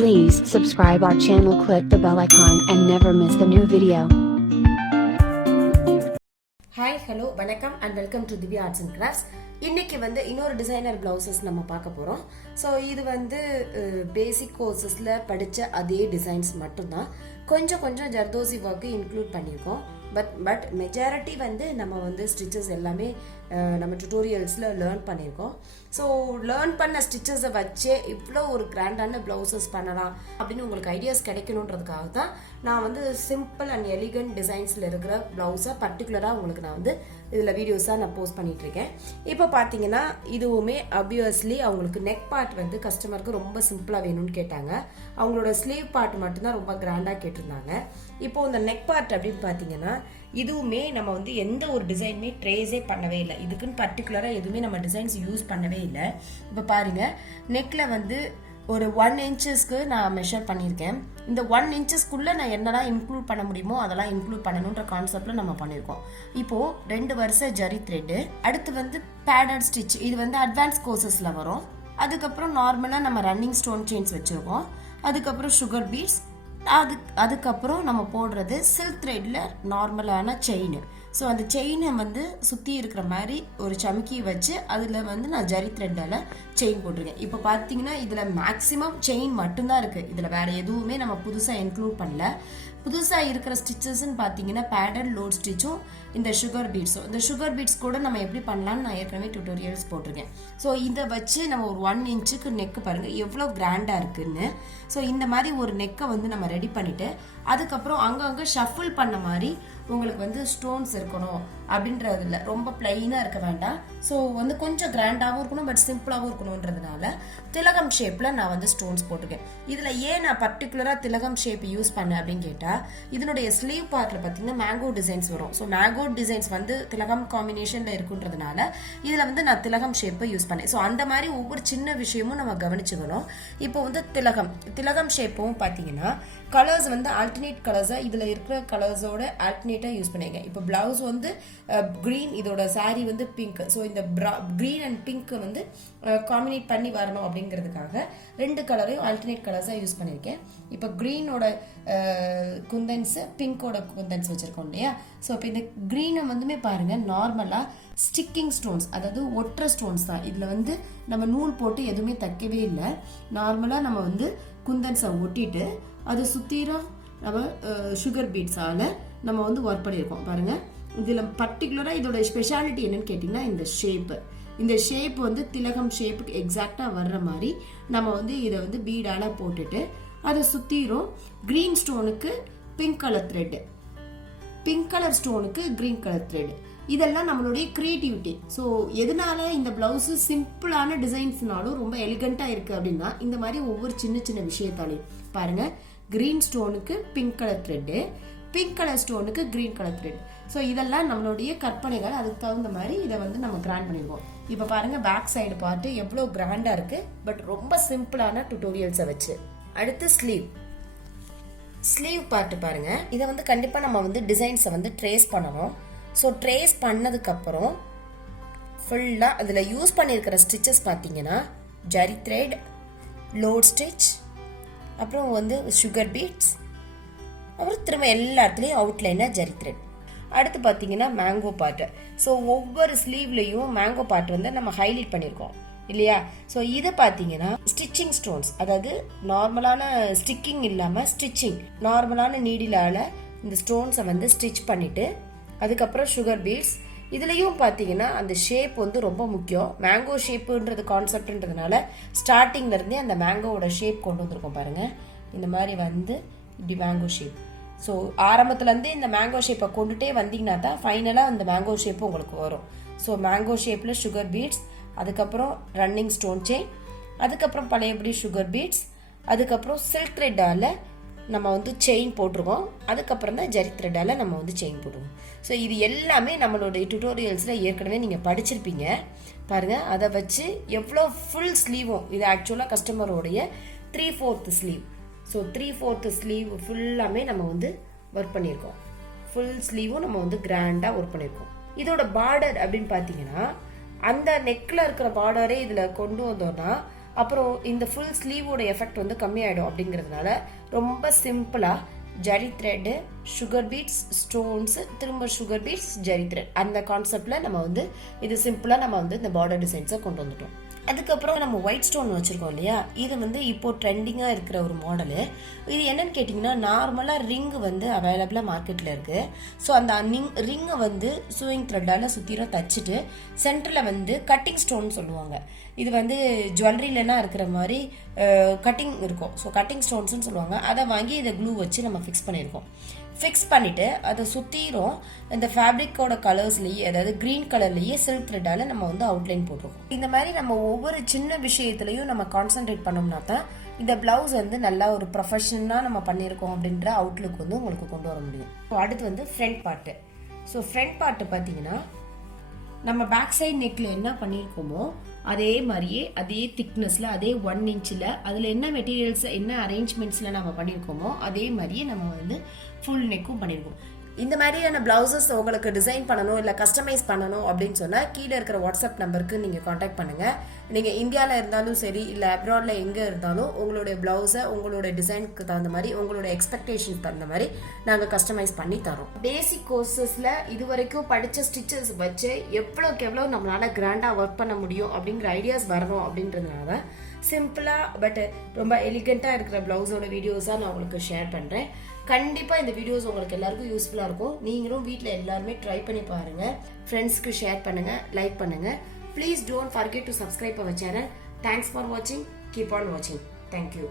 Please subscribe our channel, click the bell icon and never miss the new video. Hi, hello, வணக்கம் and welcome to Dhivya Arts and Crafts. இன்னைக்கு வந்து இன்னொரு designer blouses நம்ம பார்க்க போறோம். So இது வந்து பேசிக் கோர்சஸ்ல படிச்ச அதே டிசைன்ஸ் மட்டும்தான். கொஞ்சம் ஜர்தோசி ஒர்க்கு இன்க்ளூட் பண்ணியிருக்கோம். பட் மெஜாரிட்டி வந்து நம்ம வந்து ஸ்டிச்சஸ் எல்லாமே நம்ம டுட்டோரியல்ஸில் லேர்ன் பண்ணியிருக்கோம். ஸோ லேர்ன் பண்ண ஸ்டிச்சஸை வச்சே இவ்வளோ ஒரு கிராண்டான ப்ளவுசஸ் பண்ணலாம் அப்படின்னு உங்களுக்கு ஐடியாஸ் கிடைக்கணுன்றதுக்காக தான் நான் வந்து சிம்பிள் அண்ட் எலிகன்ட் டிசைன்ஸில் இருக்கிற ப்ளவுஸை பர்டிகுலராக உங்களுக்கு நான் வந்து இதில் வீடியோஸாக நான் போஸ்ட் பண்ணிகிட்ருக்கேன். இப்போ பார்த்தீங்கன்னா இதுவுமே அப்வியஸ்லி அவங்களுக்கு நெக் பார்ட் வந்து கஸ்டமருக்கு ரொம்ப சிம்பிளாக வேணும்னு கேட்டாங்க. அவங்களோட ஸ்லீவ் பார்ட் மட்டும்தான் ரொம்ப கிராண்டாக கேட்டிருந்தாங்க. இப்போ இந்த நெக் பார்ட் அப்படின்னு பார்த்தீங்கன்னா இதுவுமே நம்ம வந்து எந்த ஒரு டிசைனுமே ட்ரேஸே பண்ணவே இல்லை. இதுக்குன்னு பர்டிகுலராக எதுவுமே நம்ம டிசைன்ஸ் யூஸ் பண்ணவே இல்லை. இப்போ பாருங்கள், நெக்கில் வந்து ஒரு 1 இன்ச்சஸ்க்கு நான் மெஷர் பண்ணியிருக்கேன். இந்த 1 இன்ச்சஸ்க்குள்ளே நான் என்னெல்லாம் இன்க்ளூட் பண்ண முடியுமோ அதெல்லாம் இன்க்ளூட் பண்ணணுன்ற கான்செப்டில் நம்ம பண்ணியிருக்கோம். இப்போது 2 வருஷ ஜரி த்ரெட்டு, அடுத்து வந்து பேடட் ஸ்டிச், இது வந்து அட்வான்ஸ் கோர்சஸில் வரும். அதுக்கப்புறம் நார்மலாக நம்ம ரன்னிங் ஸ்டோன் செயின்ஸ் வச்சுருக்கோம். அதுக்கப்புறம் சுகர் பீட்ஸ், அதுக்கப்புறம் நம்ம போடுறது சில்க் த்ரெட்டில் நார்மலான செயின். ஸோ அந்த செயினை வந்து சுற்றி இருக்கிற மாதிரி ஒரு சமுக்கி வச்சு அதில் வந்து நான் ஜரி த்ரெட்டால் செயின் போட்டிருக்கேன். இப்போ பார்த்தீங்கன்னா இதில் மேக்ஸிமம் செயின் மட்டும்தான் இருக்குது. இதில் வேறு எதுவுமே நம்ம புதுசாக இன்க்ளூட் பண்ணல. புதுசாக இருக்கிற ஸ்டிச்சஸ்ன்னு பார்த்தீங்கன்னா பேடட் லோட் ஸ்டிச்சும் இந்த சுகர் பீட்ஸும். இந்த சுகர் பீட்ஸ் கூட நம்ம எப்படி பண்ணலான்னு நான் ஏற்கனவே டுட்டோரியல்ஸ் போட்டிருக்கேன். ஸோ இதை வச்சு நம்ம ஒரு 1 இன்ச்சுக்கு நெக்கு பாருங்கள் எவ்வளோ கிராண்டாக இருக்குன்னு. ஸோ இந்த மாதிரி ஒரு நெக்கை வந்து நம்ம ரெடி பண்ணிவிட்டு அதுக்கப்புறம் அங்கங்கே ஷஃபிள் பண்ண மாதிரி உங்களுக்கு வந்து ஸ்டோன்ஸ் இருக்கணும் அப்படின்றதுல ரொம்ப பிளைனாக இருக்க வேண்டாம். ஸோ வந்து கொஞ்சம் கிராண்டாகவும் இருக்கணும் பட் சிம்பிளாகவும் இருக்கணுன்றதுனால திலகம் ஷேப்பில் நான் வந்து ஸ்டோன்ஸ் போட்டிருக்கேன். இதில் ஏன் நான் பர்டிகுலராக திலகம் ஷேப் யூஸ் பண்ணேன் அப்படின்னு கேட்டால், இதனுடைய ஸ்லீவ் பார்ட்டில் பார்த்தீங்கன்னா மேங்கோ டிசைன்ஸ் வரும். ஸோ மேங்கோ டிசைன்ஸ் வந்து திலகம் காம்பினேஷனில் இருக்குன்றதுனால இதில் வந்து நான் திலகம் ஷேப்பை யூஸ் பண்ணேன். ஸோ அந்த மாதிரி ஒவ்வொரு சின்ன விஷயமும் நம்ம கவனிச்சுக்கணும். இப்போ வந்து திலகம் ஷேப்பும் பார்த்தீங்கன்னா கலர்ஸ் வந்து ஆல்டர்னேட் கலர்ஸாக இதில் இருக்கிற கலர்ஸோட ஆல்டர்னேட்டாக யூஸ் பண்ணியிருக்கேன். இப்போ பிளவுஸ் வந்து க்ரீன், இதோட சாரீ வந்து பிங்க். ஸோ இந்த க்ரீன் அண்ட் பிங்க் வந்து காம்பினேட் பண்ணி வரணும் அப்படிங்கிறதுக்காக 2 கலரையும் ஆல்டர்னேட் கலர்ஸாக யூஸ் பண்ணியிருக்கேன். இப்போ க்ரீனோட குந்தன்ஸு, பிங்கோட குந்தன்ஸ் வச்சுருக்கோம் இல்லையா. ஸோ இப்போ இந்த க்ரீனை வந்துமே பாருங்கள் நார்மலாக ஸ்டிக்கிங் ஸ்டோன்ஸ், அதாவது ஒற்ற ஸ்டோன்ஸ் தான். இதில் வந்து நம்ம நூல் போட்டு எதுவுமே தைக்கவே இல்லை. நார்மலாக நம்ம வந்து குந்தன்ஸை ஒட்டிட்டு அது சுற்றிலும் நம்ம சுகர் பீட்ஸால் நம்ம வந்து ஒர்க் பண்ணியிருக்கோம் பாருங்கள். இதில் பர்டிகுலராக இதோட ஸ்பெஷாலிட்டி என்னன்னு கேட்டிங்கன்னா இந்த ஷேப் வந்து திலகம் ஷேப்புக்கு எக்ஸாக்டாக வர்ற மாதிரி நம்ம வந்து இதை வந்து பீடால் போட்டுட்டு அதை சுற்றிரும் க்ரீன் ஸ்டோனுக்கு pink colour thread, pink colour ஸ்டோனுக்கு க்ரீன் கலர் த்ரெட். இதெல்லாம் நம்மளுடைய க்ரியேட்டிவிட்டி. ஸோ எதனால இந்த பிளவுஸு சிம்பிளான டிசைன்ஸ்னாலும் ரொம்ப எலிகண்ட்டாக இருக்குது அப்படின்னா இந்த மாதிரி ஒவ்வொரு சின்ன விஷயத்தாலையும் பாருங்கள். க்ரீன் ஸ்டோனுக்கு pink colour thread, pink colour ஸ்டோனுக்கு க்ரீன் கலர் த்ரெட். ஸோ இதெல்லாம் நம்மளுடைய கற்பனைகள், அதுக்கு தகுந்த மாதிரி இதை வந்து நம்ம கிராண்ட் பண்ணிடுவோம். இப்போ பாருங்கள் பேக் சைடு பார்த்து எவ்வளோ கிராண்டாக இருக்குது பட் ரொம்ப சிம்பிளான டுட்டோரியல்ஸை வச்சு. அடுத்து ஸ்லீவ் பார்ட்டு பாருங்கள். இதை வந்து கண்டிப்பாக நம்ம வந்து டிசைன்ஸை வந்து ட்ரேஸ் பண்ணணும். ஸோ ட்ரேஸ் பண்ணதுக்கப்புறம் ஃபுல்லாக அதில் யூஸ் பண்ணியிருக்கிற ஸ்டிச்சஸ் பார்த்தீங்கன்னா ஜரி த்ரெட், லோட் ஸ்டிச், அப்புறம் வந்து சுகர் பீட்ஸ், அப்புறம் திரும்ப எல்லா இடத்துலையும் அவுட்லைனாக ஜரி த்ரெட். அடுத்து பார்த்தீங்கன்னா மேங்கோ பார்ட்டு. ஸோ ஒவ்வொரு ஸ்லீவ்லேயும் மேங்கோ பார்ட் வந்து நம்ம ஹைலைட் பண்ணியிருக்கோம் இல்லையா. ஸோ இதை பார்த்தீங்கன்னா ஸ்டிச்சிங் ஸ்டோன்ஸ், அதாவது நார்மலான ஸ்டிக்கிங் இல்லாமல் ஸ்டிச்சிங், நார்மலான நீடிலால் இந்த ஸ்டோன்ஸை வந்து ஸ்டிச் பண்ணிவிட்டு அதுக்கப்புறம் சுகர் பீட்ஸ். இதுலேயும் பார்த்தீங்கன்னா அந்த ஷேப் வந்து ரொம்ப முக்கியம். மேங்கோ ஷேப்புன்றது கான்செப்ட்ன்றதுனால ஸ்டார்டிங்லேருந்தே அந்த மேங்கோவோட ஷேப் கொண்டு வந்திருக்கோம் பாருங்கள். இந்த மாதிரி வந்து இப்படி மேங்கோ ஷேப். ஸோ ஆரம்பத்துலேருந்தே இந்த மேங்கோ ஷேப்பை கொண்டுட்டே வந்தீங்கன்னா தான் ஃபைனலாக அந்த மேங்கோ ஷேப்பு உங்களுக்கு வரும். ஸோ மேங்கோ ஷேப்பில் சுகர் பீட்ஸ், அதுக்கப்புறம் ரன்னிங் ஸ்டோன் செயின், அதுக்கப்புறம் பழையபடி சுகர் பீட்ஸ், அதுக்கப்புறம் சில்க் த்ரெட்டால் நம்ம வந்து செயின் போட்டிருக்கோம். அதுக்கப்புறம் தான் ஜரி த்ரெட்டால் நம்ம வந்து செயின் போட்டுருவோம். ஸோ இது எல்லாமே நம்மளுடைய டுட்டோரியல்ஸில் ஏற்கனவே நீங்கள் படிச்சிருப்பீங்க பாருங்கள். அதை வச்சு எவ்வளோ ஃபுல் ஸ்லீவும், இது ஆக்சுவலாக கஸ்டமரோடைய 3/4 ஸ்லீவ். ஸோ 3/4 ஸ்லீவ் ஃபுல்லாமே நம்ம வந்து ஒர்க் பண்ணியிருக்கோம். ஃபுல் ஸ்லீவும் நம்ம வந்து கிராண்டாக ஒர்க் பண்ணியிருக்கோம். இதோட பார்டர் அப்படின்னு பார்த்தீங்கன்னா அந்த நெக்கில் இருக்கிற பார்டரே இதில் கொண்டு வந்தோன்னா அப்புறம் இந்த ஃபுல் ஸ்லீவோட எஃபெக்ட் வந்து கம்மியாயிடும் அப்படிங்கிறதுனால ரொம்ப சிம்பிளாக zari thread, sugar beads, stones, திரும்ப சுகர் பீட்ஸ், ஜரி த்ரெட் அந்த கான்செப்டில் நம்ம வந்து இது சிம்பிளாக நம்ம வந்து இந்த பார்டர் டிசைன்ஸை கொண்டு வந்துட்டோம். அதுக்கப்புறம் நம்ம ஒயிட் ஸ்டோன் வச்சுருக்கோம் இல்லையா, இது வந்து இப்போது ட்ரெண்டிங்காக இருக்கிற ஒரு மாடலு. இது என்னன்னு கேட்டிங்கன்னா, நார்மலாக ரிங்கு வந்து அவைலபிளாக மார்க்கெட்டில் இருக்குது. ஸோ அந்த ரிங்கை வந்து சூயிங் த்ரெட்டால் சுற்றிலும் தச்சுட்டு சென்டரில் வந்து கட்டிங் ஸ்டோன் சொல்லுவாங்க. இது வந்து ஜுவல்லரிலலாம் இருக்கிற மாதிரி கட்டிங் இருக்கும். ஸோ கட்டிங் ஸ்டோன்ஸ்னு சொல்லுவாங்க. அதை வாங்கி இதை க்ளூ வச்சு நம்ம ஃபிக்ஸ் பண்ணியிருக்கோம். ஃபிக்ஸ் பண்ணிவிட்டு அதை சுற்றிரும் இந்த ஃபேப்ரிக்கோட கலர்ஸ்லேயே, அதாவது க்ரீன் கலர்லேயே சில்க் த்ரெட்டால் நம்ம வந்து அவுட்லைன் போட்டிருக்கோம். இந்த மாதிரி நம்ம ஒவ்வொரு சின்ன விஷயத்துலையும் நம்ம கான்சென்ட்ரேட் பண்ணோம்னா தான் இந்த ப்ளவுஸ் வந்து நல்லா ஒரு ப்ரொஃபஷனாக நம்ம பண்ணியிருக்கோம் அப்படின்ற அவுட்லுக் வந்து உங்களுக்கு கொண்டு வர முடியும். அடுத்து வந்து front part. So front part பார்த்தீங்கன்னா நம்ம பேக் சைட் நெக்கில் என்ன பண்ணியிருக்கோமோ அதே மாதிரியே அதே திக்னஸில் அதே 1 இன்ச்சில் அதில் என்ன மெட்டீரியல்ஸ் என்ன அரேஞ்ச்மெண்ட்ஸில் நம்ம பண்ணியிருக்கோமோ அதே மாதிரியே நம்ம வந்து ஃபுல் நெக்கும் பண்ணியிருக்கோம். இந்த மாதிரியான ப்ளவுசஸ் உங்களுக்கு டிசைன் பண்ணணும் இல்லை கஸ்டமைஸ் பண்ணணும் அப்படின்னு சொன்னால் கீழே இருக்கிற வாட்ஸ்அப் நம்பருக்கு நீங்கள் காண்டாக்ட் பண்ணுங்கள். நீங்கள் இந்தியாவில் இருந்தாலும் சரி இல்லை அப்ராடில் எங்கே இருந்தாலும் உங்களுடைய ப்ளவுஸை உங்களோட டிசைனுக்கு தகுந்த மாதிரி உங்களோட எக்ஸ்பெக்டேஷனுக்கு தகுந்த மாதிரி நாங்கள் கஸ்டமைஸ் பண்ணி தரோம். பேசிக் கோர்சஸில் இது வரைக்கும் படித்த ஸ்டிச்சஸ் வச்சு எவ்வளோ நம்மளால் கிராண்டாக ஒர்க் பண்ண முடியும் அப்படிங்கிற ஐடியாஸ் வரணும் அப்படின்றதுனால சிம்பிளாக பட் ரொம்ப எலிகண்ட்டாக இருக்கிற ப்ளவுஸோட வீடியோஸாக நான் உங்களுக்கு ஷேர் பண்ணுறேன். கண்டிப்பாக இந்த வீடியோஸ் உங்களுக்கு எல்லாருக்கும் யூஸ்ஃபுல்லாக இருக்கும். நீங்களும் வீட்டில் எல்லாருமே ட்ரை பண்ணி பாருங்கள். ஃப்ரெண்ட்ஸ்க்கு ஷேர் பண்ணுங்கள், லைக் பண்ணுங்கள். Please don't forget to subscribe our channel. Thanks for வாட்சிங். கீப் ஆன் வாட்சிங். தேங்க்யூ.